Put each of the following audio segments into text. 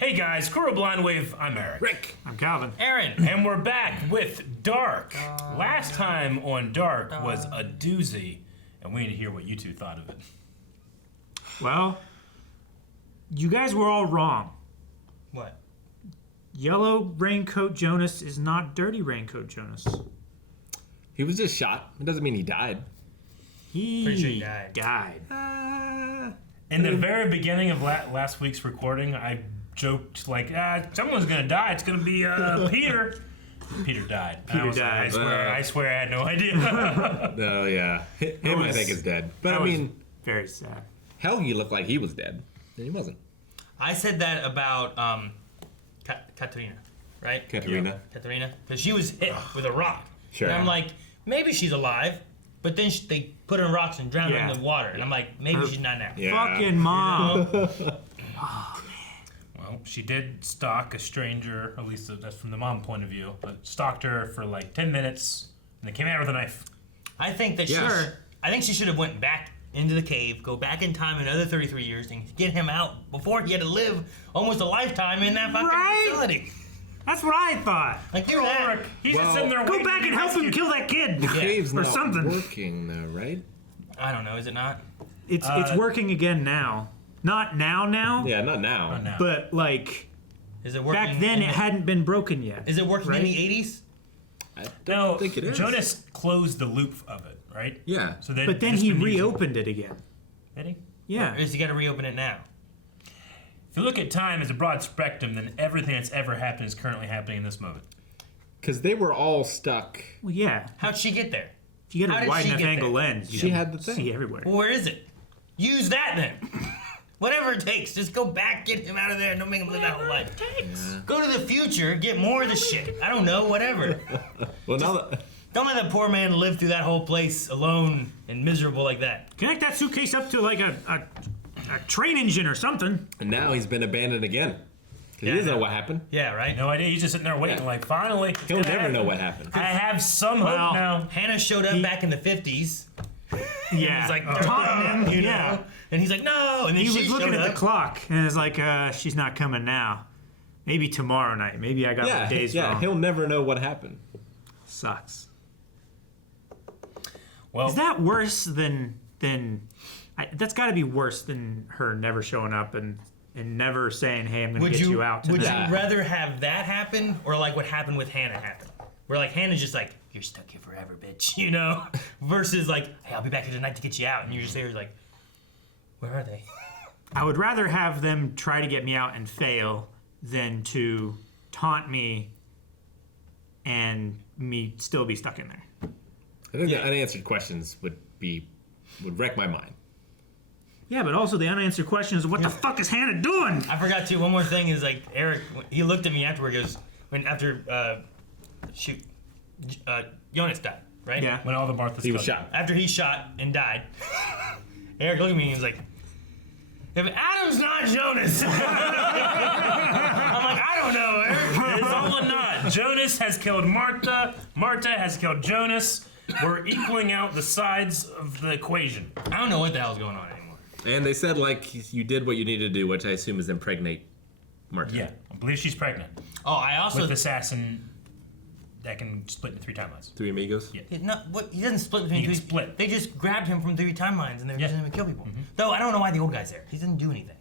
Hey guys, Kuro Blind Wave, I'm Eric. Rick. I'm Calvin. Aaron. And we're back with Dark. Last time on Dark was a doozy, and we need to hear what you two thought of it. Well, you guys were all wrong. What? Yellow Raincoat Jonas is not Dirty Raincoat Jonas. He was just shot. It doesn't mean he died. Pretty sure he He died. died. In the very beginning of last week's recording, I joked like, someone's gonna die. It's gonna be Peter. Peter died. Peter died. I swear I had no idea. No, yeah. Him, I think, is dead. But I mean, very sad. Helge looked like he was dead, and he wasn't. I said that about Katerina, right? Katerina. Katerina, because she was hit with a rock. Sure. And I'm like, maybe she's alive, but then they put her in rocks and drowned her Yeah. in the water. And I'm like, maybe she's not now. Yeah. Fucking mom. Well, she did stalk a stranger, at least that's from the mom point of view, but stalked her for like 10 minutes, and they came at her with a knife. I think that she should have went back into the cave, go back in time another 33 years, and get him out before he had to live almost a lifetime in that fucking facility. That's what I thought. Like, do that. Ulrich, he's just Well, sitting there Go waiting back to and be help him rescued. kill that kid. The cave's or not something. working, though, right? I don't know, is it not? It's working again now. Not now. Yeah, not now. Oh, no. But like Is it working? back then, it hadn't been broken yet. Is it working in the 80s? I don't No, think it is. Jonas closed the loop of it, right? Yeah. So then, But then just he been using- reopened it again. Did he? Or Yeah. is he got to reopen it now? If you look at time as a broad spectrum, then everything that's ever happened is currently happening in this moment. Because they were all stuck. Well, yeah. How'd she get there? If you How get a did wide she enough get angle there? lens, you She can had the thing. see everywhere. Well, where is it? Use that then. Whatever it takes. Just go back, get him out of there, and don't make him live that whole life. Go to the future, get more of the shit. I don't know, whatever. Well, now that... Don't let that poor man live through that whole place alone and miserable like that. Connect that suitcase up to like a train engine or something. And now he's been abandoned again. Because Yeah, he doesn't I know know. what happened. Yeah, right? No idea. He's just sitting there waiting, Yeah. like, finally. it's He'll gonna never happen. know what happened. I have some Well, hope now. Hannah showed up back in the 50s. Yeah. He's like, taunting him. you know? Yeah. And he's like, no. And then He she was looking showed at the up. clock and it's like, she's not coming now. Maybe tomorrow night. Maybe I got Yeah, my days yeah, wrong. he'll never know what happened. Sucks. Well, Is that worse than that's got to be worse than her never showing up and never saying, "Hey, I'm going to get you out." Would tonight. you rather have that happen or like what happened with Hannah happen? Where like Hannah's just like, you're stuck here forever, bitch, you know? Versus like, hey, I'll be back here tonight to get you out. And you're just there like, where are they? I would rather have them try to get me out and fail than to taunt me and me still be stuck in there. I think the unanswered questions would wreck my mind. Yeah, but also the unanswered question is, what the fuck is Hannah doing? I forgot to, one more thing is like, Eric, he looked at me afterward, he goes, Jonas died, right? Yeah. when all the Marthas He was come. shot. After he shot and died, Eric looked at me and he was like, if Adam's not Jonas. I'm like, I don't know, Eric. It's all or not. Jonas has killed Martha. Marta has killed Jonas. We're equaling out the sides of the equation. I don't know what the hell's going on anymore. And they said, like, you did what you needed to do, which I assume is impregnate Marta. Yeah, I believe she's pregnant Oh, I also... with assassin that can split into 3 timelines. 3 amigos? Yeah. He doesn't split between He can two. split. They just grabbed him from 3 timelines and they were using him to kill people. Though I don't know why the old guy's there. He didn't do anything.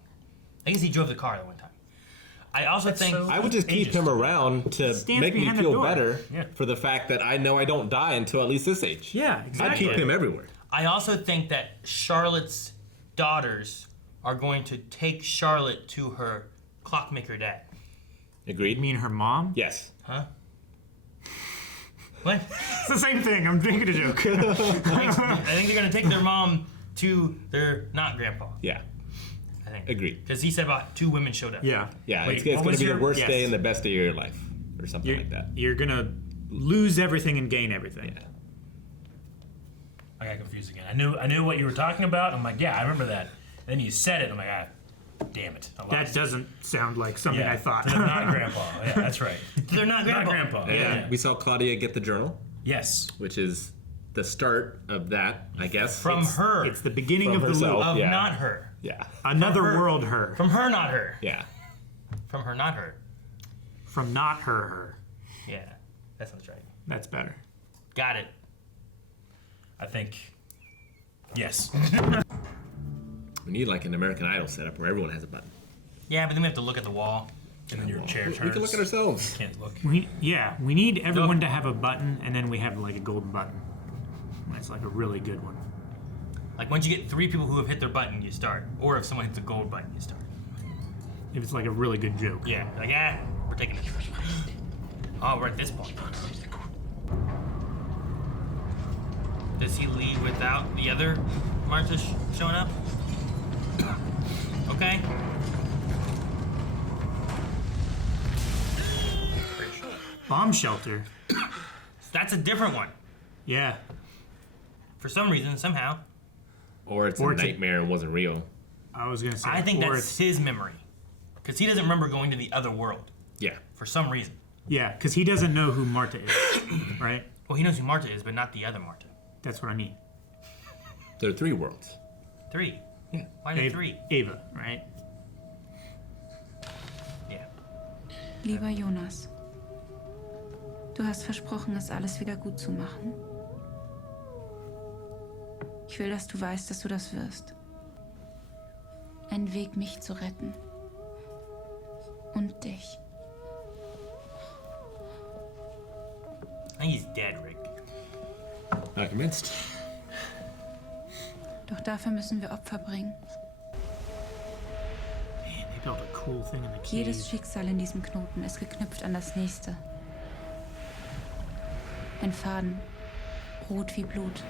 I guess he drove the car that one time. I also think... so- I would just keep him around to Stands make me behind the feel door. better Yeah. for the fact that I know I don't die until at least this age. Yeah, exactly. I'd keep him everywhere. I also think that Charlotte's daughters are going to take Charlotte to her clockmaker dad. Agreed? You mean her mom? Yes. Huh? What? It's the same thing. I'm making a joke. I think they're going to take their mom to their not grandpa. Yeah. I think. Agreed. Because he said about 2 women showed up. Yeah. Yeah, Wait, it's what going was to be your- the worst yes. day and the best day of your life. Or something like that. You're going to lose everything and gain everything. Yeah. I got confused again. I knew what you were talking about. I'm like, yeah, I remember that. And then you said it. I'm like, damn it. I That lost. doesn't sound like something Yeah, I thought. to the not grandpa. Yeah, that's right. They're not grandpa. Not grandpa. And Yeah. we saw Claudia get the journal, Yes. which is the start of that, I guess. From her. It's the beginning From of the herself. loop. of Yeah. not her. Yeah. Another From her. world her. From her, not her. Yeah. From her, not her. From not her. Yeah, that sounds right. That's better. Got it. I think. Yes. We need like an American Idol setup where everyone has a button. Yeah, but then we have to look at the wall. And then your chair turns. We can look at ourselves. Can't look. We need everyone to have a button, and then we have like a gold button. That's like a really good one. Like once you get 3 people who have hit their button, you start. Or if someone hits a gold button, you start. If it's like a really good joke. Yeah, like we're taking it. Oh, we're at this point. Does he leave without the other Marta showing up? Okay. Bomb shelter. That's a different one. Yeah. For some reason, somehow. Or it's a nightmare and wasn't real. I was gonna say. I think or that's his memory. Because he doesn't remember going to the other world. Yeah. For some reason. Yeah, because he doesn't know who Marta is, right? Well, he knows who Marta is, but not the other Marta. That's what I mean. There are 3 worlds. 3. Yeah. Why are there 3? Ava, right? Yeah. Lieber Jonas, du hast versprochen, es alles wieder gut zu machen. Ich will, dass du weißt, dass du das wirst. Ein Weg, mich zu retten. Und dich. I think he's dead, Rick. Not convinced. Doch dafür müssen wir Opfer bringen. Man, they built a cool thing in the cave. Jedes Schicksal in diesem Knoten ist geknüpft an das nächste. Ein Faden, rot wie Blut,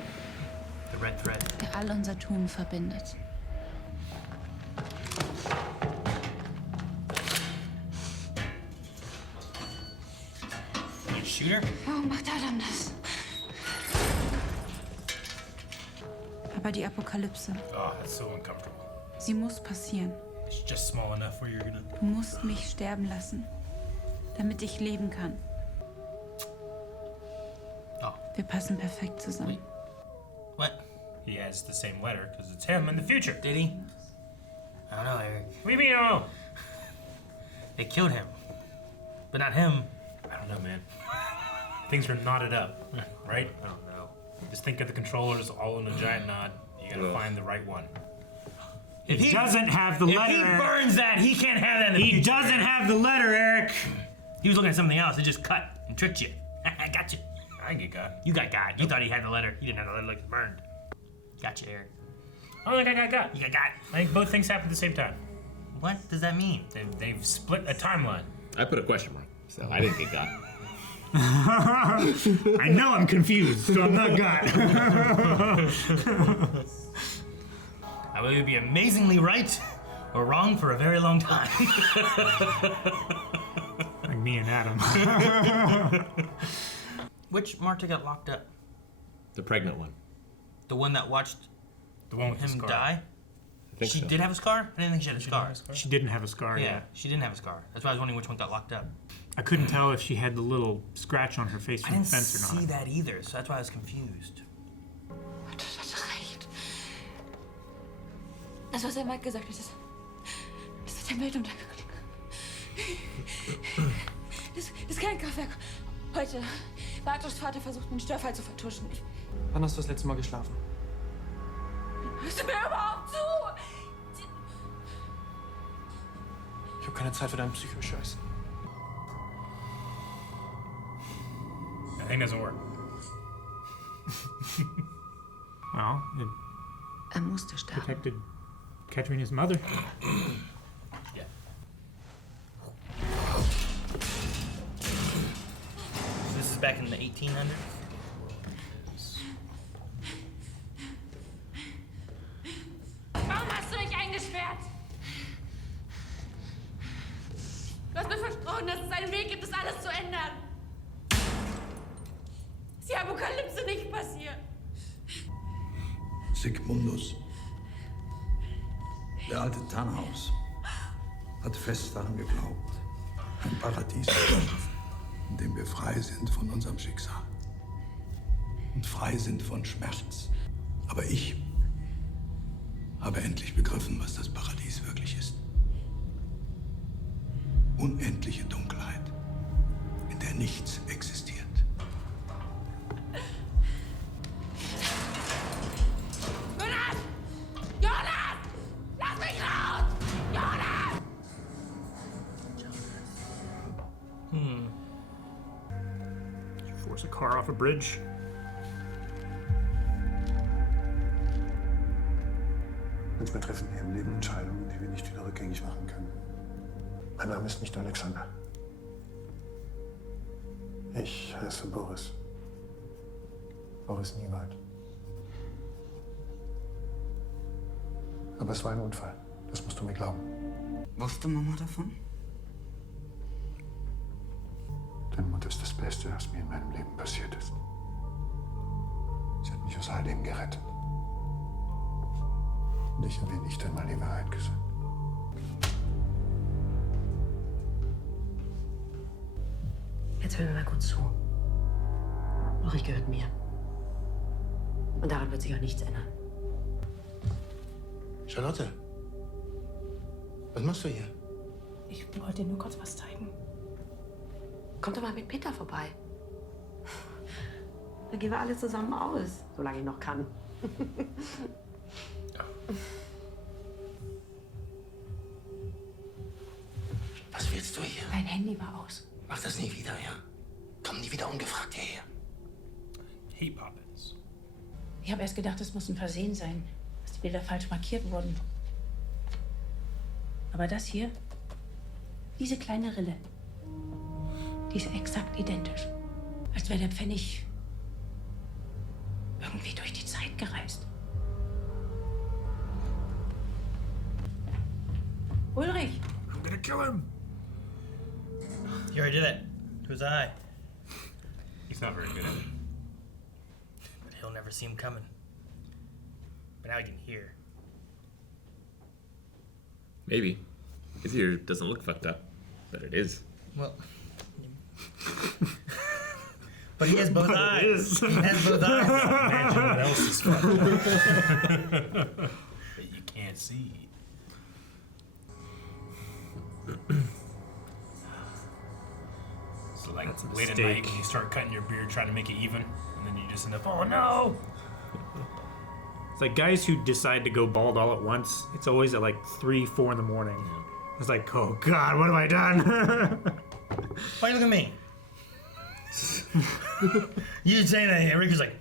The red thread. der all unser Tun verbindet. You shoot her? Warum macht Adam das? Aber die Apokalypse, Oh, that's so uncomfortable. sie muss passieren. It's just small enough where you're gonna. Du musst mich sterben lassen, damit ich leben kann. Oh. Wir passen perfekt zusammen. What? He has the same letter because it's him in the future. Did he? I don't know, Eric. What do you mean? I don't know. They killed him. But not him. I don't know, man. Things are knotted up, right? I don't know. Just think of the controllers all in a giant knot. You gotta find the right one. If He doesn't have the If letter. he Eric. burns that, he can't have that in the He future. doesn't have the letter, Eric. He was looking at something else. It just cut and tricked you. I got you. I get got. You got. You thought he had the letter. He didn't have the letter. Like it's burned. Got you, Eric. I don't think I got. You got. I think both things happened at the same time. What does that mean? They've split a timeline. I put a question mark, so I didn't get got. I know I'm confused, so I'm not got. I will either be amazingly right or wrong for a very long time. Like me and Adam. Which Marta got locked up? The pregnant one. The one that watched The one with the him scar. die? I think She so. did have a scar? I didn't think she had a scar. She didn't have a scar Yeah, yet. she didn't have a scar. That's why I was wondering which one got locked up. I couldn't tell if she had the little scratch on her face I from the didn't fence or see not. that either, so that's why I was confused. Bartosz hat recht. Das, was Mike gesagt hat, ist mit dem Weltuntergang. Das ist kein Kraftwerk. Heute. Bartosz' Vater versucht, einen Störfall zu vertuschen. Wann hast du das letzte Mal geschlafen? Hörst du mir überhaupt zu? Ich habe keine Zeit für deinen Psycho-Scheiß. That thing doesn't work. Well, it musste sterben. protected Katrina's mother. Yeah. This is back in the 1800s? Warum hast du mich eingesperrt? Du hast mir versprochen, dass es einen Weg gibt, das alles zu ändern. Ist die Apokalypse nicht passiert. Sigmundus, der alte Tannhaus, hat fest daran geglaubt, ein Paradies zu schaffen, in dem wir frei sind von unserem Schicksal und frei sind von Schmerz. Aber ich habe endlich begriffen, was das Paradies wirklich ist. unendliche Dunkelheit, in der nichts existiert. Jonas! Jonas! Lass mich raus! Jonas! Force a car off a bridge. Manchmal treffen wir im Leben Entscheidungen, die wir nicht wieder rückgängig machen können. Mein Name ist nicht Aleksander. Ich heiße Boris. Boris Niewald. Aber es war ein Unfall. Das musst du mir glauben. Wusste Mama davon? Deine Mutter ist das Beste, was mir in meinem Leben passiert ist. Sie hat mich aus all dem gerettet. Und ich habe ihr nicht einmal die Wahrheit gesagt. Jetzt hör mir mal kurz zu. Ulrich gehört mir. Und daran wird sich auch nichts ändern. Charlotte, was machst du hier? Ich wollte dir nur kurz was zeigen. Komm doch mal mit Peter vorbei. Dann gehen wir alle zusammen aus, solange ich noch kann. Was willst du hier? Mein Handy war aus. Mach das nie wieder, ja? Komm nie wieder ungefragt hierher. Hey, Poppins. Ich habe erst gedacht, es muss ein Versehen sein, dass die Bilder falsch markiert wurden. Aber das hier, diese kleine Rille, die ist exakt identisch. Als wäre der Pfennig irgendwie durch die Zeit gereist. Ulrich! I'm gonna kill him. You already did it. Who's I? He's not very good at it. But he'll never see him coming. But now he can hear. Maybe. His ear doesn't look fucked up, but it is. Well. But he has both eyes. He has both eyes. Imagine what else is fucked up. That you can't see. So like That's a late at mistake. night when you start cutting your beard trying to make it even, and then you just end up, oh no! It's like guys who decide to go bald all at once. It's always at like 3, 4 in the morning. It's like, oh God, what have I done? Why you look at me? You didn't say anything. Rick was like,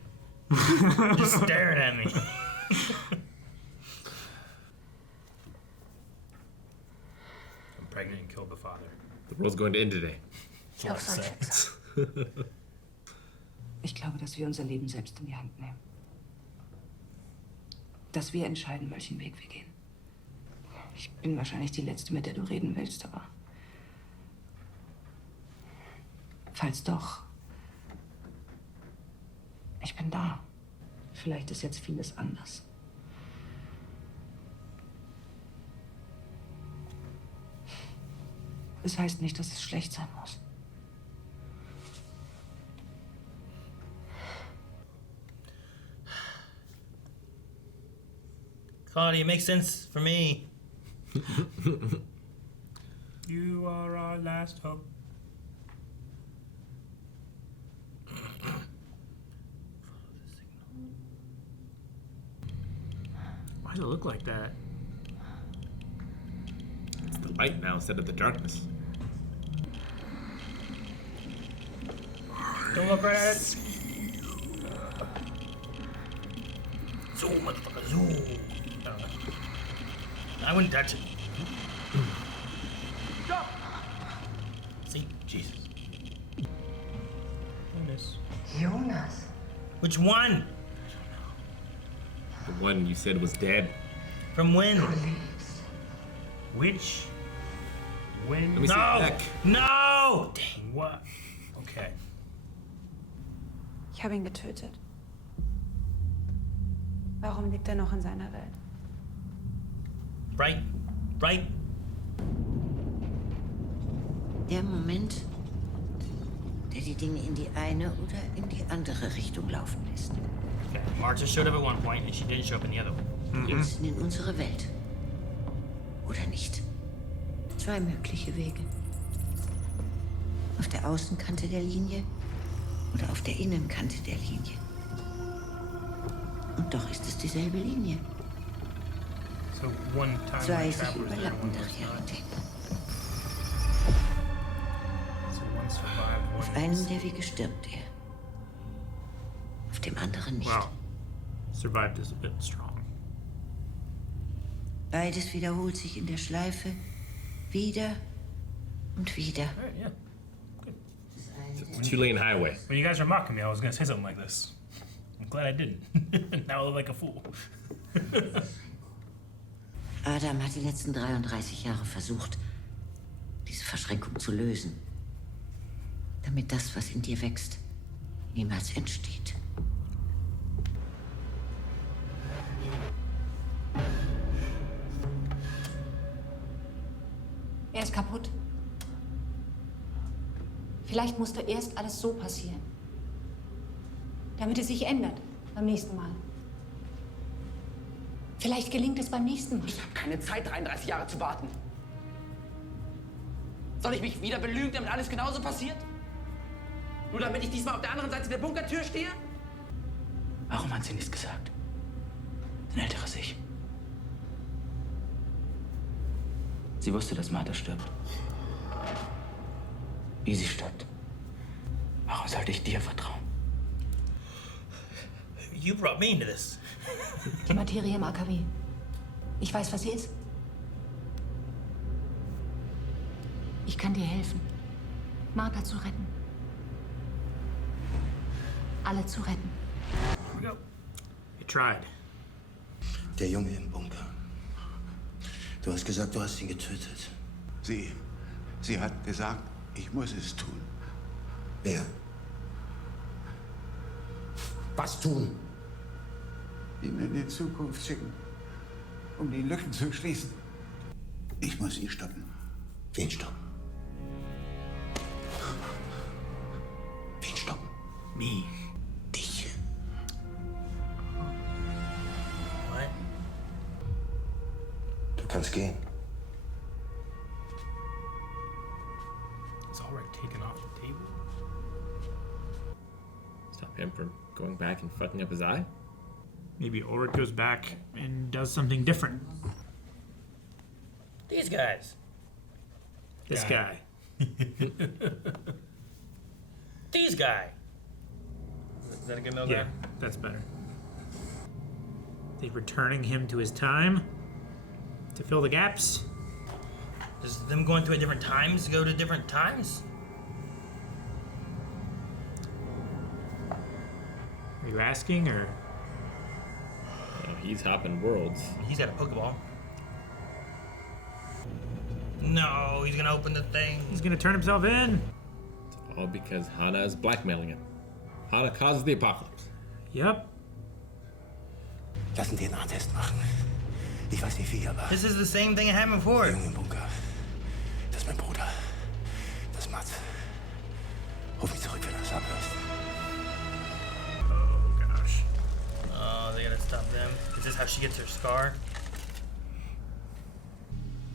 just staring at me. I'm pregnant and killed the father. The world's going to end today. It's a lot of sex. Ich glaube, dass wir unser Leben selbst in die Hand nehmen. Dass wir entscheiden, welchen Weg wir gehen. Ich bin wahrscheinlich die Letzte, mit der du reden willst, aber falls doch, ich bin da. Vielleicht ist jetzt vieles anders. Es heißt nicht, dass es schlecht sein muss. Claudia, it makes sense for me. You are our last hope. Why does it look like that? It's the light now instead of the darkness. Don't look right at it. Zoom, motherfucker, zoom. I wouldn't touch it. See? Jesus. Jonas. Which one? The one you said was dead. From when? Which? When? Let me see the No! back. No! Dang. What? Okay. Ich habe ihn getötet. Warum lebt er noch in seiner Welt? Right? Right? Der Moment, der die Dinge in die eine oder in die andere Richtung laufen lässt. Okay. Marta showed up at one point and she didn't show up in the other one. Jetzt in unsere Welt. Oder nicht. 2 mögliche Wege. Auf der Außenkante der Linie oder auf der Innenkante der Linie. Und doch ist es dieselbe Linie. So one time Zwei I sich traveled there, überlappende one was not. Realitäten. So one survived, one Auf einem der Wege stirbt er. Auf dem anderen nicht. Wow. Survived is a bit strong. Beides wiederholt sich in der Schleife wieder und wieder. Alright, yeah. Two-lane highway. When you guys were mocking me, I was gonna say something like this. I'm glad I didn't. Now I look like a fool. Adam hat die letzten 33 Jahre versucht, diese Verschränkung zu lösen. Damit das, was in dir wächst, niemals entsteht. Er ist kaputt. Vielleicht musste erst alles so passieren, damit es sich ändert beim nächsten Mal. Vielleicht gelingt es beim nächsten Mal. Ich habe keine Zeit, 33 Jahre zu warten. Soll ich mich wieder belügen, damit alles genauso passiert? Nur damit ich diesmal auf der anderen Seite der Bunkertür stehe? Warum hat sie nichts gesagt? Ein älteres Ich. Sie wusste, dass Martha stirbt. Wie sie stirbt. Warum sollte ich dir vertrauen? You brought me into this. Die Materie im AKW. Ich weiß, was sie ist. Ich kann dir helfen, Martha zu retten. Alle zu retten. You tried. Der Junge im Bunker. Du hast gesagt, du hast ihn getötet. Sie hat gesagt, ich muss es tun. Wer? Was tun? Ihn in die Zukunft schicken, um die Lücken zu schließen. Ich muss ihn stoppen. Wen stoppen? Wen stoppen? Me. Dich. What? Du kannst gehen. It's already taken off the table. Stop him from going back and fucking up his eye? Maybe Ulrich goes back and does something different. These guys. This guy. These guy. Is that a good middle Yeah, guy? that's better. They returning him to his time to fill the gaps. Does them going through at different times go to different times? Are you asking or? He's hopping worlds. He's got a Pokeball. No, he's gonna open the thing. He's gonna turn himself in. It's all because Hana is blackmailing him. Hana causes the apocalypse. Yep. Lass einen DNA-Test machen. Ich weiß nicht wie, aber... This is the same thing that happened before. Der Junge im Bunker. Das ist mein Bruder. Das ist Mats. Ruf mich zurück, wenn du das abhörst. Oh gosh. Oh, they gotta stop them. Is this how she gets her scar?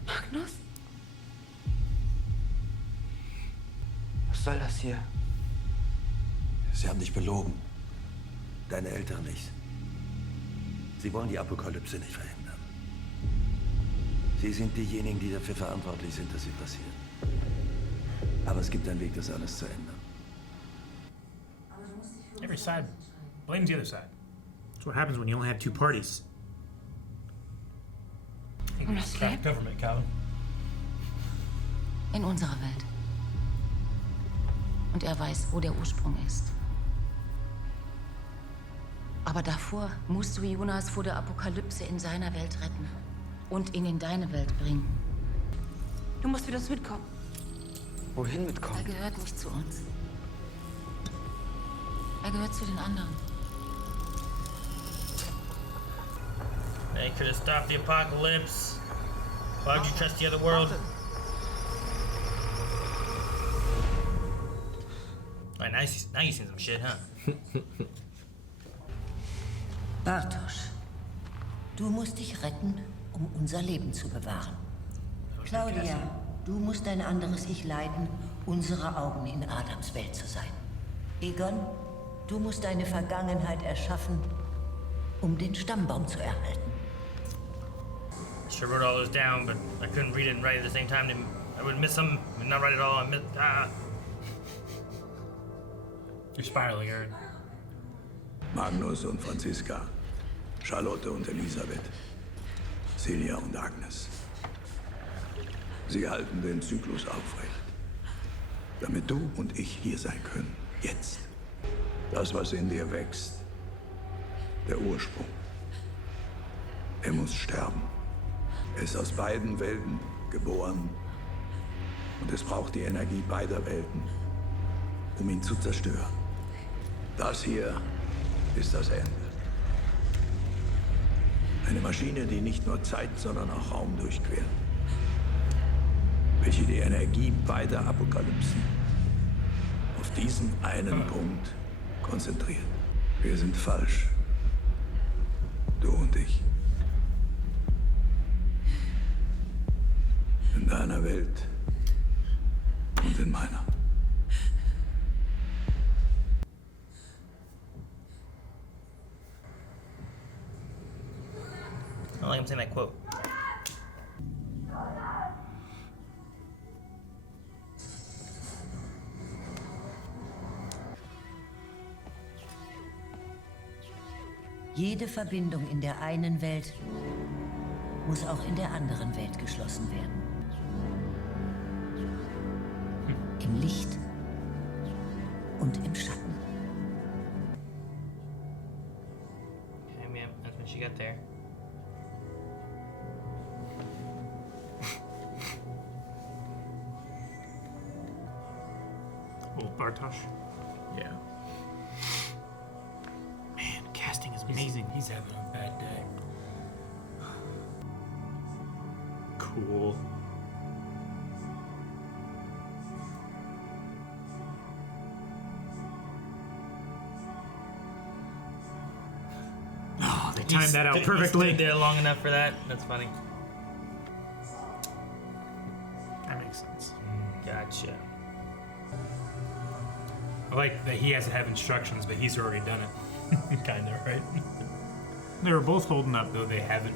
Magnus? Was soll das hier? Sie haben dich belogen. Deine Eltern nicht. Sie wollen die Apokalypse nicht verhindern. Sie sind diejenigen, die dafür verantwortlich sind, dass sie passiert. Aber es gibt einen Weg, das alles zu ändern. Every side blames the other side. That's what happens when you only have two parties. Und was lebt? Government, Calvin. In unserer Welt. Und er weiß, wo der Ursprung ist. Aber davor musst du Jonas vor der Apokalypse in seiner Welt retten. Und ihn in deine Welt bringen. Du musst mit uns mitkommen. Wohin Er mitkommen? gehört nicht zu uns. Er gehört zu den anderen. They could have stopped the apocalypse. Why would you trust the other world? Alright, now you seen some shit, huh? Bartosz, du musst dich retten, um unser Leben zu bewahren. Claudia, du musst ein anderes Ich leiden, unsere Augen in Adams Welt zu sein. Egon, du musst eine Vergangenheit erschaffen, um den Stammbaum zu erhalten. Sure wrote all those down, but I couldn't read it and write it at the same time. I would miss some and not write it all. You're spiraling, Aaron. Magnus und Franziska, Charlotte und Elisabeth, Celia und Agnes. Sie halten den Zyklus aufrecht, damit du und ich hier sein können. Jetzt. Das, was in dir wächst, der Ursprung. Er muss sterben. Er ist aus beiden Welten geboren und es braucht die Energie beider Welten, um ihn zu zerstören. Das hier ist das Ende. Eine Maschine, die nicht nur Zeit, sondern auch Raum durchquert. Welche die Energie beider Apokalypsen auf diesen einen Punkt konzentriert. Wir sind falsch. Du und ich. In deiner Welt und in meiner. I like him saying that quote. Jede Verbindung in der einen Welt muss auch in der anderen Welt geschlossen werden. Im Licht und im Schatten. Okay, yeah, that's what she got there. Old Bartosz. Yeah. Man, casting is amazing. He's having a bad day. Cool. Oh, they timed that out He perfectly. stood there long enough for that. That's funny. That makes sense. Gotcha. I like that he has to have instructions, but he's already done it. Kind of, right? They were both holding up. Though they haven't.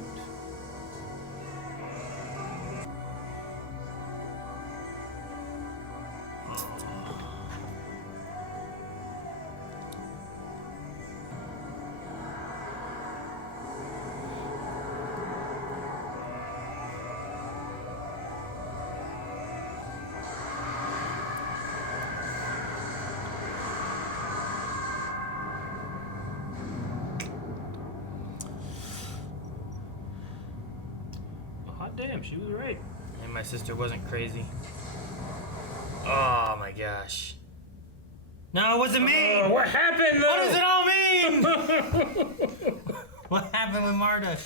Damn, she was right. And my sister wasn't crazy. Oh my gosh. No, it wasn't me! What happened though? What does it all mean? What happened with Marta?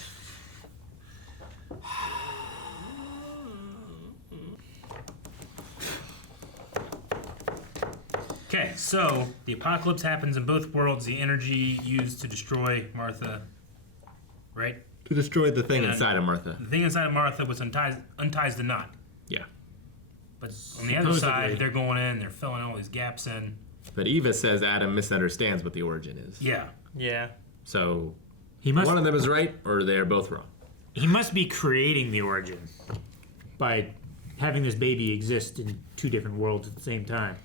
Okay, so the apocalypse happens in both worlds. The energy used to destroy Martha, right? To destroy the thing And inside of Martha. The thing inside of Martha was unties the knot. Yeah. But on the other side, they're going in, they're filling all these gaps in. But Eva says Adam misunderstands what the origin is. Yeah. Yeah. So He must. one of them is right, or they are both wrong. He must be creating the origin by having this baby exist in two different worlds at the same time.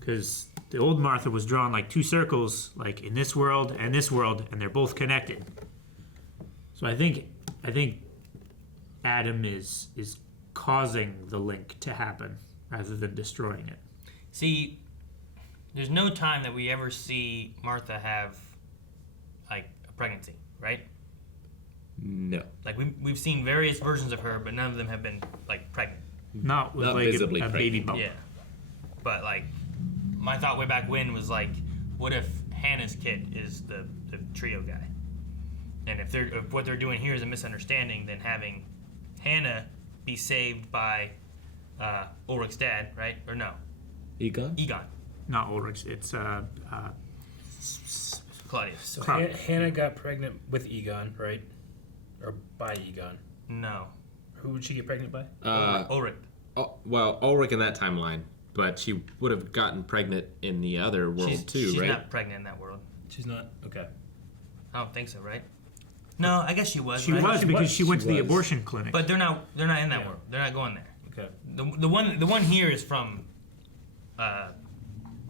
Because the old Martha was drawn like two circles, like in this world, and they're both connected. So I think Adam is causing the link to happen rather than destroying it. See, there's no time that we ever see Martha have, like, a pregnancy, right? No. Like, we've seen various versions of her, but none of them have been, like, pregnant. Not with Not like visibly a baby bump. Yeah. But, like, my thought way back when was, like, what if Hannah's kid is the trio guy? And if what they're doing here is a misunderstanding, then having Hannah be saved by Ulrich's dad, right? Or no? Egon? Egon. Not Ulrich. It's Claudius. So Hannah got pregnant with Egon, right? Or by Egon. No. Who would she get pregnant by? Ulrich. Oh, well, Ulrich in that timeline but she would have gotten pregnant in the other world too, she's right? not pregnant in that world. She's not? Okay. I don't think so, right? No, I guess she was. She right? was because she went to the was. abortion clinic. But they're not in that world. They're not going there. Okay. The one here is from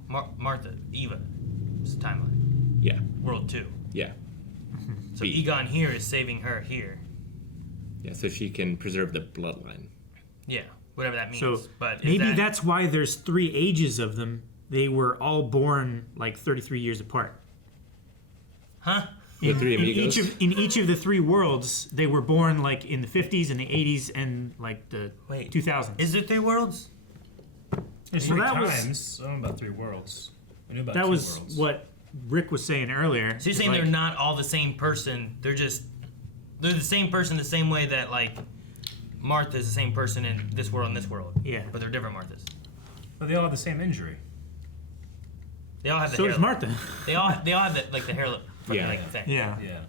Martha, Eva's timeline. Yeah. World 2. Yeah. So Egon here is saving her here. Yeah, so she can preserve the bloodline. Yeah, whatever that means. So but is maybe that, that's why there's 3 ages of them. They were all born like 33 years apart. Huh? The 3 amigos? In each of the 3 worlds, they were born like in the 50s and the 80s and like the 2000s. Is there 3 worlds? There's Well, 3 that was- times. I don't know about 3 worlds. I knew about That 2 was worlds. what Rick was saying earlier. So you're saying Like, they're not all the same person? They're the same person the same way that like Martha is the same person in this world and this world. Yeah. But they're different Marthas. But they all have the same injury. They all have the So hair does lip. Martha. They all have the like the hair lip. Yeah. Like, thing. Yeah. Yeah.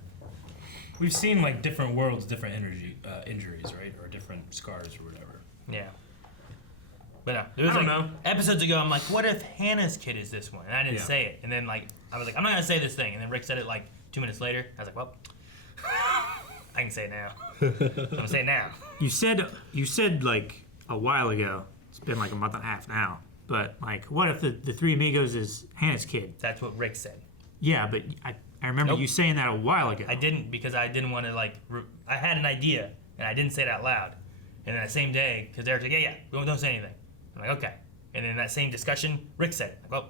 We've seen like different worlds, different injuries, right? Or different scars or whatever. Yeah. But no, there was I don't like know. episodes ago. I'm like, what if Hannah's kid is this one? And I didn't Yeah. say it. And then like I was like, I'm not gonna say this thing. And then Rick said it like 2 minutes later. I was like, well, I can say it now. I'm gonna say it now. You said like a while ago. It's been like a month and a half now. But like, what if the 3 amigos is Hannah's kid? That's what Rick said. Yeah, but I remember Nope. you saying that a while ago. I didn't because I didn't want to like. I had an idea and I didn't say it out loud. And then that same day, because Derek's like, yeah, don't say anything. I'm like, okay. And then that same discussion, Rick said it. Like, well,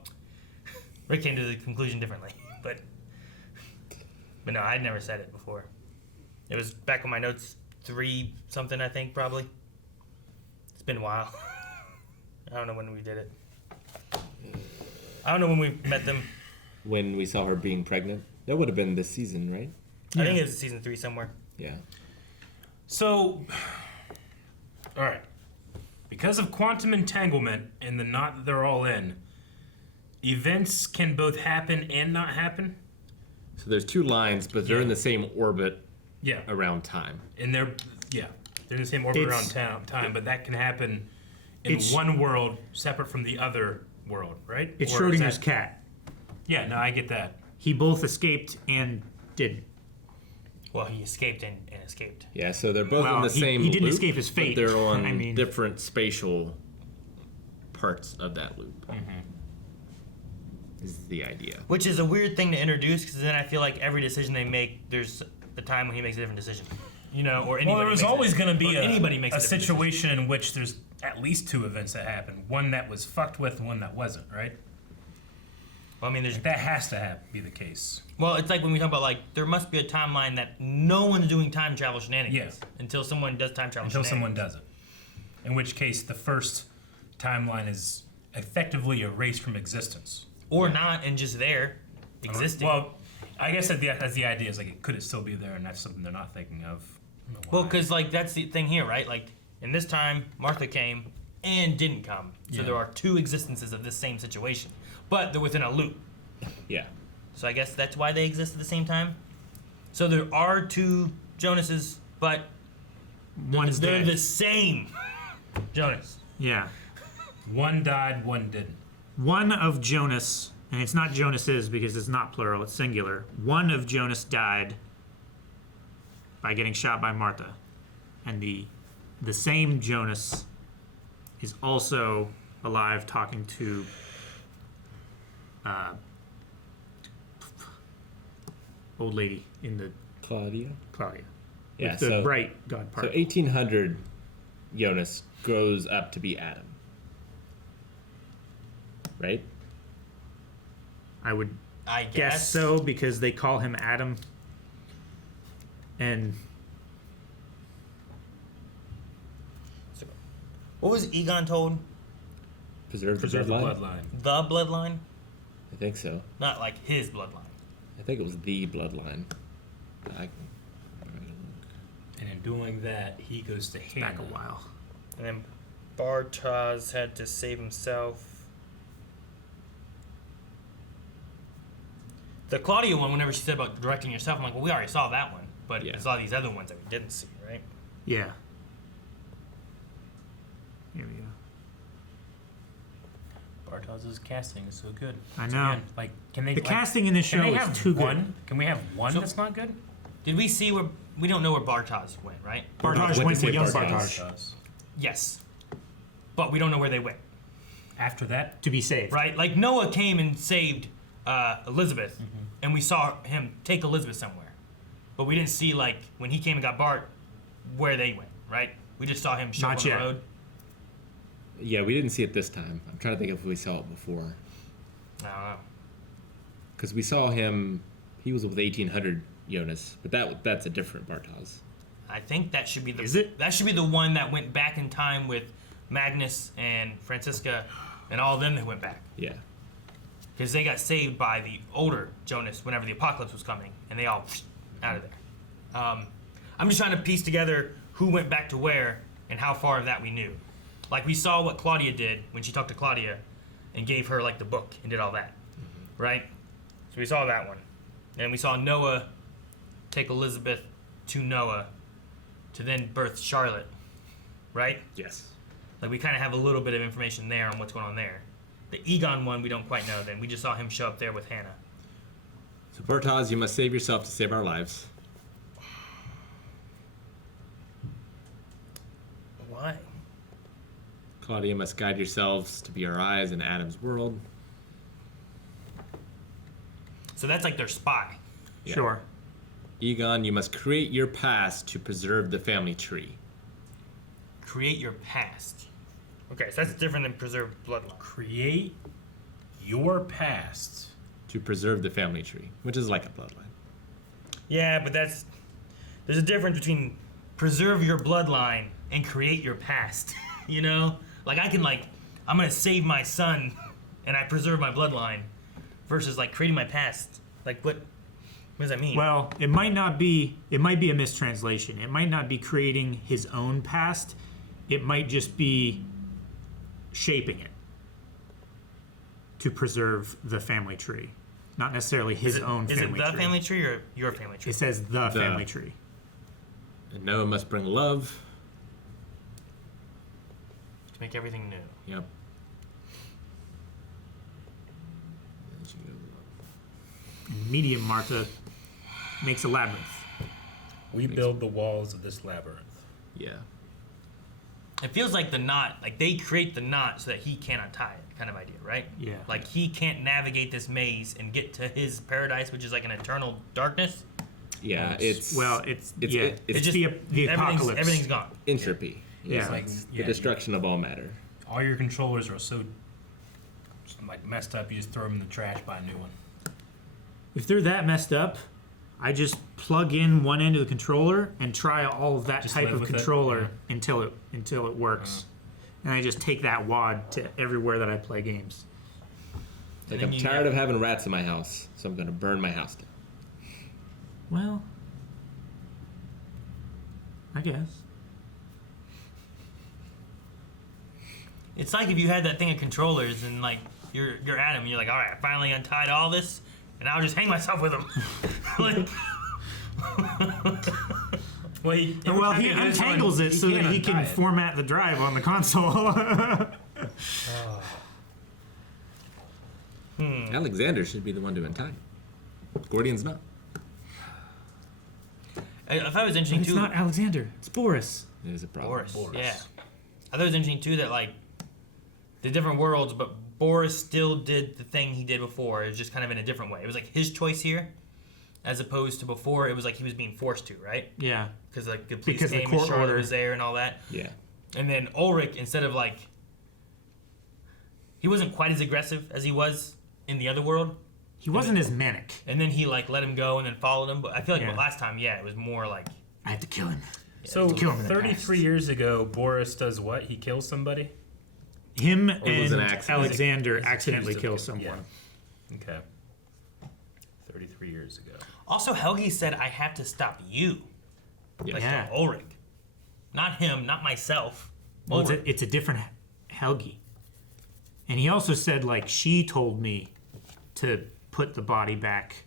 Rick came to the conclusion differently, but no, I'd never said it before. It was back on my notes 3 something, I think, probably. It's been a while. I don't know when we did it. I don't know when we met them. When we saw her being pregnant. That would have been this season, right? I think it was season 3 somewhere. Yeah. So, all right. Because of quantum entanglement and the knot that they're all in, events can both happen and not happen. So there's 2 lines, but they're in the same orbit Yeah. around time. And they're in the same orbit It's- around time, but that can happen in It's- one world separate from the other world, right? It's Or is Schrodinger's that- cat. Yeah, no, I get that. He both escaped and didn't. Well, he escaped and escaped. Yeah, so they're both Well, in the he- same he didn't loop, escape his fate. But they're on I mean- different spatial parts of that loop. Is the idea. Which is a weird thing to introduce because then I feel like every decision they make, there's a time when he makes a different decision. You know, or anybody. Well, there was makes always going to be anybody makes a different situation in which there's at least 2 events that happen. One that was fucked with, one that wasn't, right? Well, I mean, there's That has to be the case. Well, it's like when we talk about like there must be a timeline that no one's doing time travel shenanigans Yes. until someone does time travel Until shenanigans. someone doesn't. In which case, the first timeline is effectively erased from existence. Or not, and just there, existing. Well, I guess that's the idea. Is like, could it still be there? And that's something they're not thinking of. I don't know Well, why. because like that's the thing here, right? Like in this time, Martha came and didn't come, so Yeah. there are 2 existences of this same situation, but they're within a loop. Yeah. So I guess that's why they exist at the same time. So there are 2 Jonases, but One's they're dead. the same Jonas. Yeah. One died, one didn't. One of Jonas, and it's not Jonas's because it's not plural, it's singular. One of Jonas died by getting shot by Martha. And the same Jonas is also alive talking to old lady in the Claudia? Claudia. Yeah, With the so, bright god part. So 1800 Jonas grows up to be Adam. Right? I would I guess guess so because they call him Adam. And What was Egon told? Preserve the Preserve the bloodline? bloodline. The bloodline, I think so. not like his bloodline. I think it was the bloodline. And in doing that, he goes to Hannah. back a while. And then Bartosz had to save himself. The Claudia one, whenever she said about directing yourself, I'm like, well, we already saw that one. But Yeah. it's all these other ones that we didn't see, right? Yeah. Here we go. Bartosz's casting is so good. I know. Again, like, can they? The casting in this can show they is have too good. one? Can we have one that's not good? Did we see where we don't know where Bartosz went, right? Bartosz went to young Bartosz Yes, but we don't know where they went after that to be saved. Right? Like Noah came and saved Elizabeth, and we saw him take Elizabeth somewhere, but we didn't see like when he came and got Bart where they went. Right? We just saw him show up on the road. Yeah, we didn't see it this time. I'm trying to think if we saw it before. I don't know. Because we saw him, he was with 1800 Jonas, but that's a different Bartosz. I think that should be the. Is it? That should be the one that went back in time with Magnus and Francisca, and all of them that went back. Yeah. Because they got saved by the older Jonas whenever the apocalypse was coming, and they all out of there. I'm just trying to piece together who went back to where and how far of that we knew. Like we saw what Claudia did when she talked to Claudia, and gave her like the book and did all that, right? So we saw that one, and we saw Noah take Elizabeth to Noah to then birth Charlotte, right? Yes. Like we kind of have a little bit of information there on what's going on there. The Egon one we don't quite know. Then we just saw him show up there with Hannah. So Bartosz, you must save yourself to save our lives. Why? Claudia must guide yourselves to be our eyes in Adam's world. So that's like their spy. Yeah. Sure. Egon, you must create your past to preserve the family tree. Create your past. Okay, so that's different than preserve bloodline. Create your past to preserve the family tree, which is like a bloodline. Yeah, but there's a difference between preserve your bloodline and create your past. You know, like I'm gonna save my son, and I preserve my bloodline, versus like creating my past. Like what does that mean? Well, it might be a mistranslation. It might not be creating his own past. It might just be shaping it to preserve the family tree. Not necessarily his own family tree. Is it the family tree or your family tree? It says the family tree. And Noah must bring love. To make everything new. Yep. Medium Martha makes a labyrinth. We build the walls of this labyrinth. Yeah. It feels like the knot, like they create the knot so that he can't untie it, kind of idea, right? Yeah. Like he can't navigate this maze and get to his paradise, which is like an eternal darkness. Yeah, it's just the apocalypse. Everything's gone. Entropy. Yeah. It's like the destruction of all matter. All your controllers are so like messed up, you just throw them in the trash, buy a new one. If they're that messed up, I just plug in one end of the controller and try all of that Just type live of with it? controller until it works. And I just take that wad to everywhere that I play games. Like I'm tired of having rats in my house, so I'm gonna burn my house down. Well, I guess. It's like if you had that thing of controllers and like you're Adam and you're like, all right, I finally untied all this and I'll just hang myself with them. Like, well, he untangles it so that he can format the drive on the console. Aleksander should be the one to untie. Gordian's not. I thought it was interesting It's too. not Aleksander. It's Boris. It is a problem. Boris. Yeah. I thought it was interesting too that like the different worlds, but Boris still did the thing he did before. It was just kind of in a different way. It was like his choice here, as opposed to before. It was like he was being forced to, right? Yeah. Because like the police Because the came court and Charlotte order was there and all that. Yeah. And then Ulrich, instead of like, he wasn't quite as aggressive as he was in the other world. He wasn't as manic. And then he like let him go and then followed him. But I feel like last time, it was more like I had to kill him. So kill him in the 33 years ago, Boris does what? He kills somebody? Him Or it was an and accident. Alexander He's accidentally accused of kill killing- someone. yeah. Okay. 33 years ago. Also, Helge said, I have to stop you. Yeah. Like Yeah. Ulrich. Not him, not myself. Well, Ulrich. it's a different Helge. And he also said, like, she told me to put the body back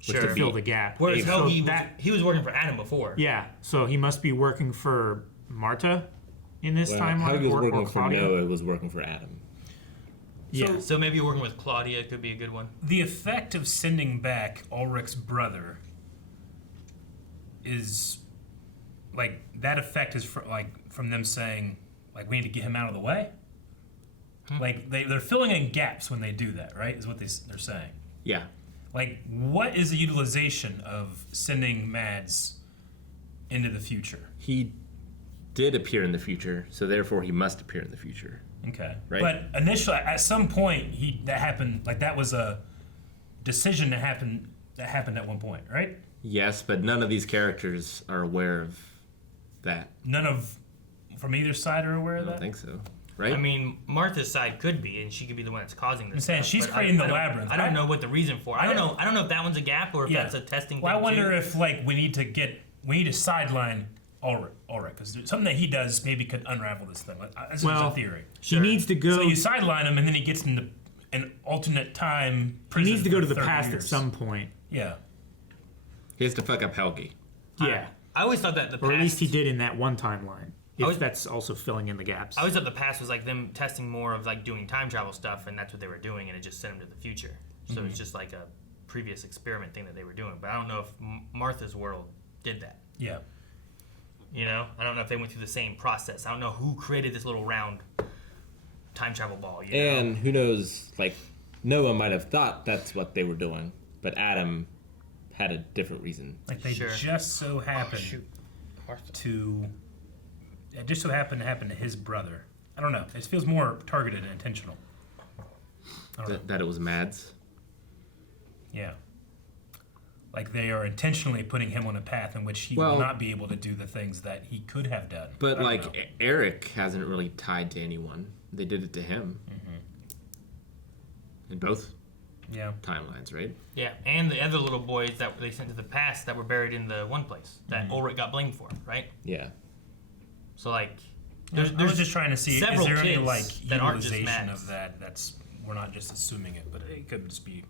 Sure. to fill the gap. Whereas So Helge, that, he was working for Adam before. yeah, so he must be working for Marta in this Well, timeline, Helge was or working for Claudia. Noah, was working for Adam. Yeah. So maybe working with Claudia could be a good one. The effect of sending back Ulrich's brother is like that effect is from them saying like we need to get him out of the way. Like they're filling in gaps when they do that, right? Is what they're saying. Yeah. Like, what is the utilization of sending Mads into the future? He did appear in the future, so therefore he must appear in the future. Okay. Right. But initially, at some point, that happened. Like that was a decision that happened at one point, right? Yes, but none of these characters are aware of that. None of from either side are aware of I that. don't think so. Right? I mean, Martha's side could be, and she could be the one that's causing this. I'm saying stuff, she's but creating the I don't- labyrinth. I don't know what the reason for. I don't know. I don't know if that one's a gap or if Yeah. that's a testing. Well, I thing wonder too. if like we need to sideline Ulrich, because something that he does maybe could unravel this thing. Like, this is a theory. He needs to go. So you sideline him, and then he gets into an alternate time. He Prison needs to go to for the 30 past years. at some point. Yeah. He has to fuck up Helge. Yeah. I always thought that the past, Or at least he did in that one timeline. If was- that's also filling in the gaps. I always thought the past was like them testing more of like doing time travel stuff, and that's what they were doing, and it just sent them to the future. So it's just like a previous experiment thing that they were doing. But I don't know if Martha's world did that. Yeah. You know, I don't know if they went through the same process. I don't know who created this little round time travel ball. You know? And who knows, like, Noah might have thought that's what they were doing, but Adam had a different reason. Like they just so happened to. It just so happened to happen to his brother. I don't know. It feels more targeted and intentional. I don't know. That it was Mads. Yeah. Like they are intentionally putting him on a path in which he Well- will not be able to do the things that he could have done. But, I don't like, know. Eric hasn't really tied to anyone. They did it to him. In both timelines, right? Yeah, and the other little boys that they sent to the past that were buried in the one place that Ulrich got blamed for, right? Yeah. So like, I was just trying to see, is several there any kids like that aren't just utilization Mads. of that? That's we're not just assuming it, but it could just be.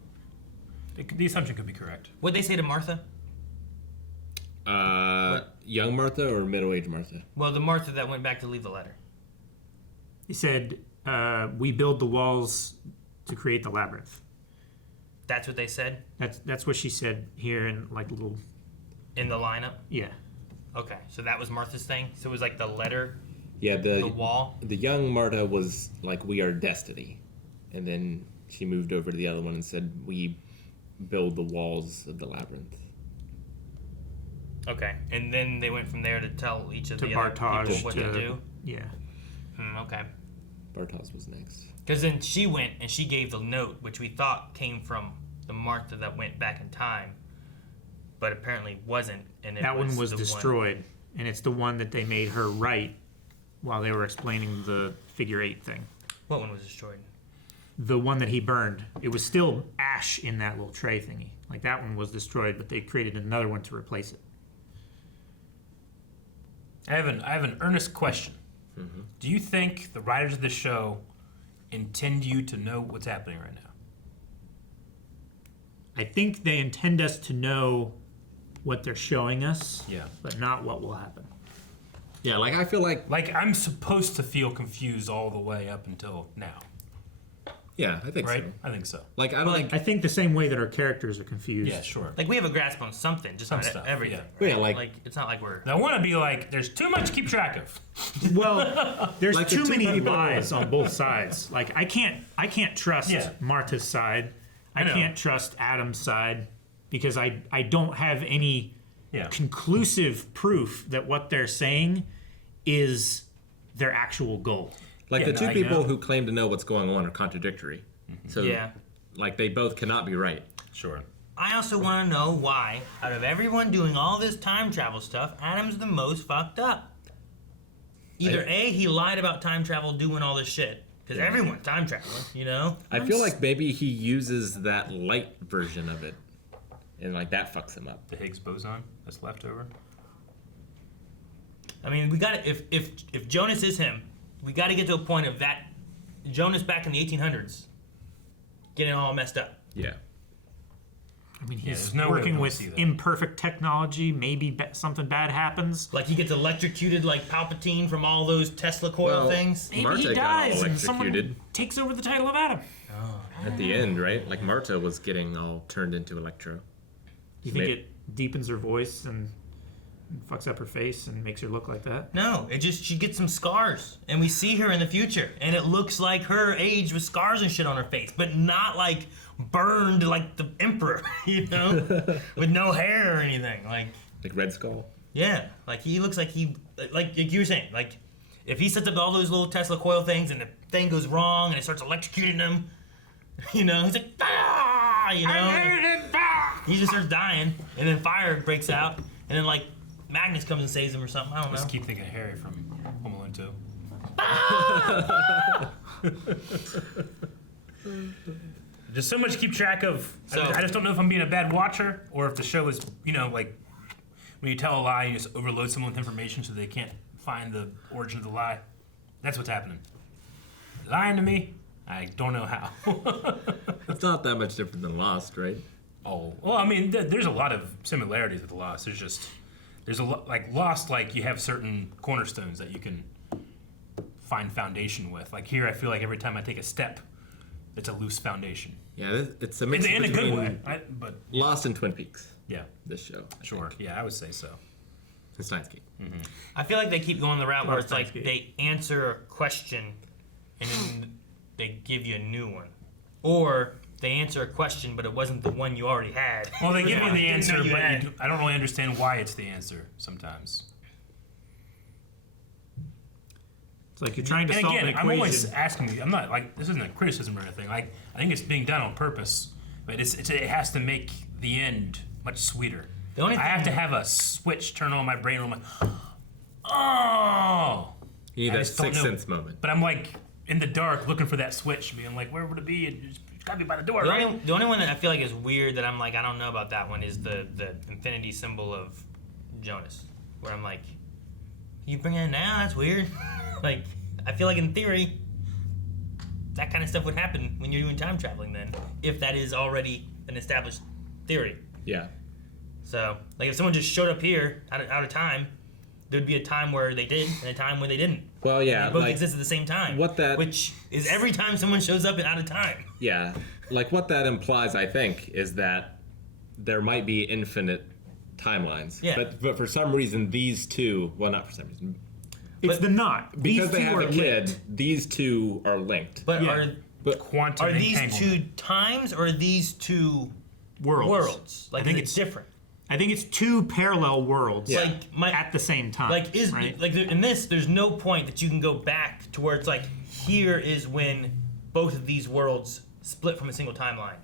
The assumption could be correct. What'd they say to Martha? Young Martha or middle-aged Martha? Well, the Martha that went back to leave the letter. He said, "We build the walls to create the labyrinth." That's what they said That's what she said here in like little. in the lineup. Yeah. Okay, so that was Martha's thing. So it was like the letter. Yeah, The wall. The young Martha was like, "We are destiny," and then she moved over to the other one and said, "We build the walls of the labyrinth." Okay, and then they went from there to tell each of To the other Bartosz people what to to- do. Yeah. Okay. Bartosz was next. Because then she went and she gave the note, which we thought came from the Martha that went back in time, but apparently wasn't. And it That one was the destroyed, and it's the one that they made her write while they were explaining the figure 8 thing. What one was destroyed? The one that he burned. It was still ash in that little tray thingy. Like that one was destroyed, but they created another one to replace it. I have an earnest question. Do you think the writers of the show intend you to know what's happening right now? I think they intend us to know what they're showing us, Yeah. but not what will happen. Yeah, like I feel like I'm supposed to feel confused all the way up until now, yeah, I think right? so. I think so. Like I don't think I think the same way that our characters are confused. Yeah, sure. Like we have a grasp on something, just Some not stuff, everything. yeah. Right? Yeah, like- it's not like we're. I want to be like, there's too much to keep track of. Well, there's Like the too two many people- lies on both sides. Like I can't trust Yeah. Marta's side. I know. can't trust Adam's side because I don't have any Yeah. conclusive proof that what they're saying is their actual goal. like Yeah, the two I people know. who claim to know what's going on are contradictory. So Yeah. like they both cannot be right. Sure. I also want to know why, out of everyone doing all this time travel stuff, Adam's the most fucked up. Either A, he lied about time travel doing all this shit, because everyone's time traveling, you know? I feel like maybe he uses that light version of it, and like that fucks him up. The Higgs boson that's left over. I mean, we got to if Jonas is him, we got to get to a point of that Jonas back in the 1800s getting all messed up. Yeah. I mean, Yeah, he's there's no way working we don't with see that. imperfect technology. Maybe something bad happens. Like he gets electrocuted like Palpatine from all those Tesla coil things. Maybe Marta he got all dies and someone electrocuted. takes over the title of Adam. At the end, right? Like Marta was getting all turned into Electro. You think it deepens her voice and fucks up her face and makes her look like that? No, she gets some scars, and we see her in the future, and it looks like her age with scars and shit on her face, but not like burned like the Emperor, you know, with no hair or anything. Like Red Skull. Yeah, like he looks like like you were saying, like if he sets up all those little Tesla coil things and the thing goes wrong and it starts electrocuting him, you know, he's like, ah, you know, he just starts dying, and then fire breaks out, and then like Magnus comes and saves him or something. I don't know. Just keep thinking of Harry from Home Alone 2. There's so much to keep track of. I just don't know if I'm being a bad watcher or if the show is, you know, like when you tell a lie, you just overload someone with information so they can't find the origin of the lie. That's what's happening. Lying to me, I don't know how. It's not that much different than Lost, right? Oh, well, I mean, there's a lot of similarities with Lost. There's a lot, like Lost, like you have certain cornerstones that you can find foundation with. Like here, I feel like every time I take a step, it's a loose foundation. Yeah, it's a mix in a between good way. But Lost and Twin Peaks. Yeah, this show. Sure. Yeah, I would say so. It's Steins Gate. Mm-hmm. I feel like they keep going the route where it's like Steins they answer a question and then they give you a new one, or they answer a question but it wasn't the one you already had. Well, they give you the Didn't answer, know you but had. I don't really understand why it's the answer sometimes. It's like you're trying to And solve again, an I'm always equation. asking. I'm not like this isn't a criticism or anything. Like I think it's being done on purpose, but it has to make the end much sweeter. The only I have to thing- have a switch turn on in my brain. Where I'm like, oh. You need I that just don't Sixth know. Sense moment. But I'm like in the dark looking for that switch, being like, where would it be? It's gotta be by the door, right? The only one that I feel like is weird that I'm like, I don't know about that one is the infinity symbol of Jonas. Where I'm like, you bring it in now? That's weird. Like, I feel like in theory, that kind of stuff would happen when you're doing time traveling then. If that is already an established theory. Yeah. So, like if someone just showed up here out of time, there'd be a time where they did and a time where they didn't. Well, yeah. They both like, exist at the same time. What which is every time someone shows up and out of time. Yeah. Like what that implies, I think, is that there might be infinite timelines. Yeah. But for some reason, these two, well, not for some reason. It's the knot. Because These they two have are a kid, linked. these two are linked. But Yeah. Quantum are these entanglement. two times or are these two Worlds. Like I think is it different. I think it's two parallel worlds Like at the same time. Like is right? like in this, there's no point that you can go back to where it's like here is when both of these worlds split from a single timeline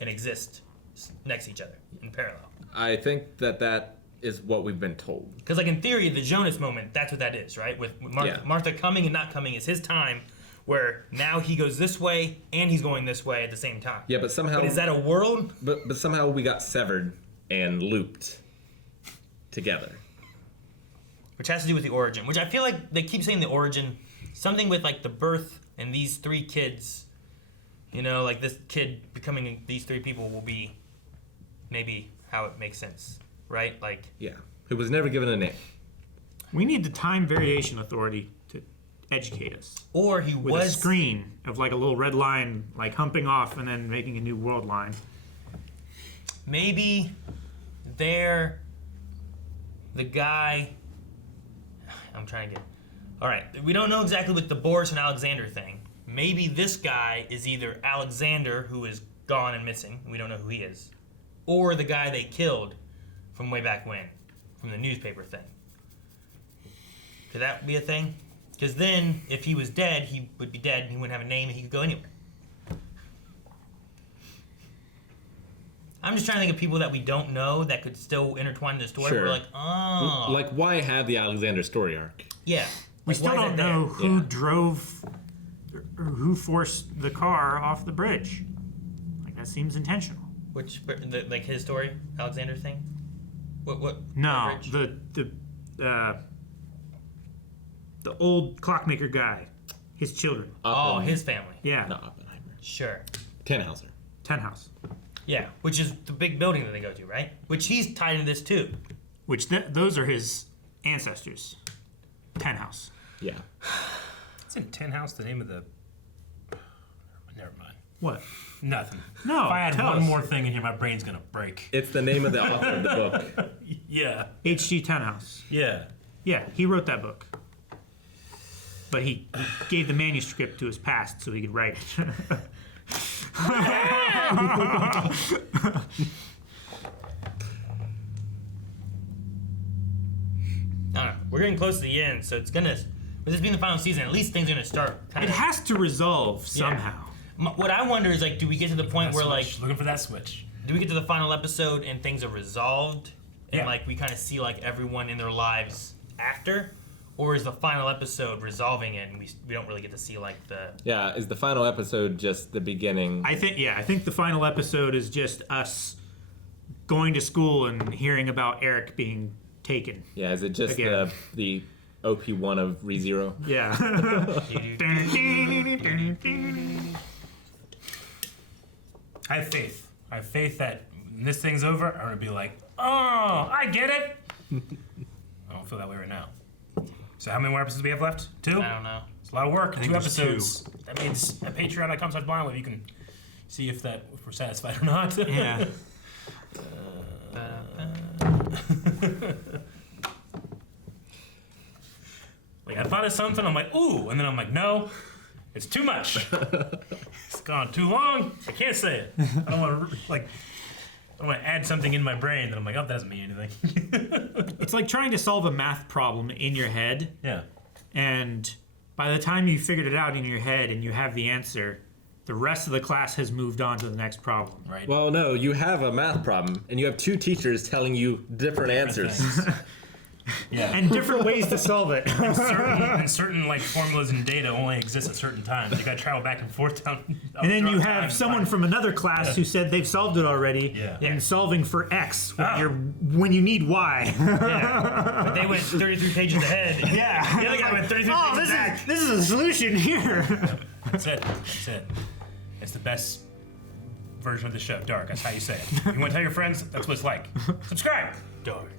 and exist next to each other in parallel. I think that is what we've been told. Because like in theory, the Jonas moment, that's what that is, right? With Martha, Yeah. Martha coming and not coming is his time, where now he goes this way and he's going this way at the same time. Yeah, but somehow. But is that a world? But somehow we got severed and looped together. Which has to do with the origin, which I feel like they keep saying the origin, something with like the birth and these three kids, you know, like this kid becoming these three people will be maybe how it makes sense, right? Like, Yeah. Who was never given a name. We need the Time Variation Authority to educate us. or he With a was screen of like a little red line, like humping off and then making a new world line. maybe they're the guy. I'm trying to get. All right, we don't know exactly with the Boris and Aleksander thing. Maybe this guy is either Aleksander, who is gone and missing, we don't know who he is, or the guy they killed from way back when, from the newspaper thing. Could that be a thing? Because then, if he was dead, he would be dead and he wouldn't have a name and he could go anywhere. I'm just trying to think of people that we don't know that could still intertwine the story. Sure. We're like, oh. Like, why have the Alexander story arc? Yeah. We Like, still why is don't that there? know who Yeah. drove or who forced the car off the bridge. Like that seems intentional. Which, like his story, Alexander thing? What? No, Bridge? the old clockmaker guy, his children. Oh, his family. Yeah, Not Oppenheimer. Sure. Tannhauser. Tenhouse. Yeah, which is the big building that they go to, right? Which he's tied into this too. Which those are his ancestors. Ten House. Yeah. Isn't Tin House the name of the... Never mind. What? Nothing. No, If I had tell one us. more thing in here, my brain's gonna break. It's the name of the author of the book. Yeah. H.G. Tenhouse. Yeah. Yeah, he wrote that book. But he gave the manuscript to his past so he could write it. I don't know. We're getting close to the end, so it's gonna. With this being the final season, at least things are gonna start. It has to resolve somehow. What I wonder is like, do we get to the point where like looking for that switch? Do we get to the final episode and things are resolved, and Yeah. like we kind of see like everyone in their lives after, or is the final episode resolving it and we don't really get to see like the Yeah, is the final episode just the beginning? I think the final episode is just us going to school and hearing about Eric being taken. Yeah, is it just Again. the OP1 of ReZero? Yeah. I have faith. I have faith that when this thing's over, I'm gonna be like, oh, I get it. I don't feel that way right now. So how many more episodes do we have left? 2? I don't know. It's a lot of work. I think 2 there's episodes. That means a Patreon.com/blind where you can see if we're satisfied or not. Yeah. Like I thought of something, I'm like, ooh, and then I'm like, no, it's too much. It's gone too long. I can't say it. I don't want to I don't want to add something in my brain that I'm like, oh, that doesn't mean anything. It's like trying to solve a math problem in your head. Yeah. And by the time you figured it out in your head and you have the answer, the rest of the class has moved on to the next problem. Right. Well, no, you have a math problem, and you have 2 teachers telling you different answers. Yeah. And different ways to solve it. And certain like formulas and data only exist at certain times. You got to travel back and forth down. And then you throughout have time. someone from another class who said they've solved it already, Yeah. and solving for X when you need Y. Yeah. But they went 33 pages ahead. And Yeah. The other guy went 33 Oh, pages back. this is a solution here. That's it. That's it. It's the best version of the show. Dark. That's how you say it. You want to tell your friends? That's what it's like. Subscribe. Dark.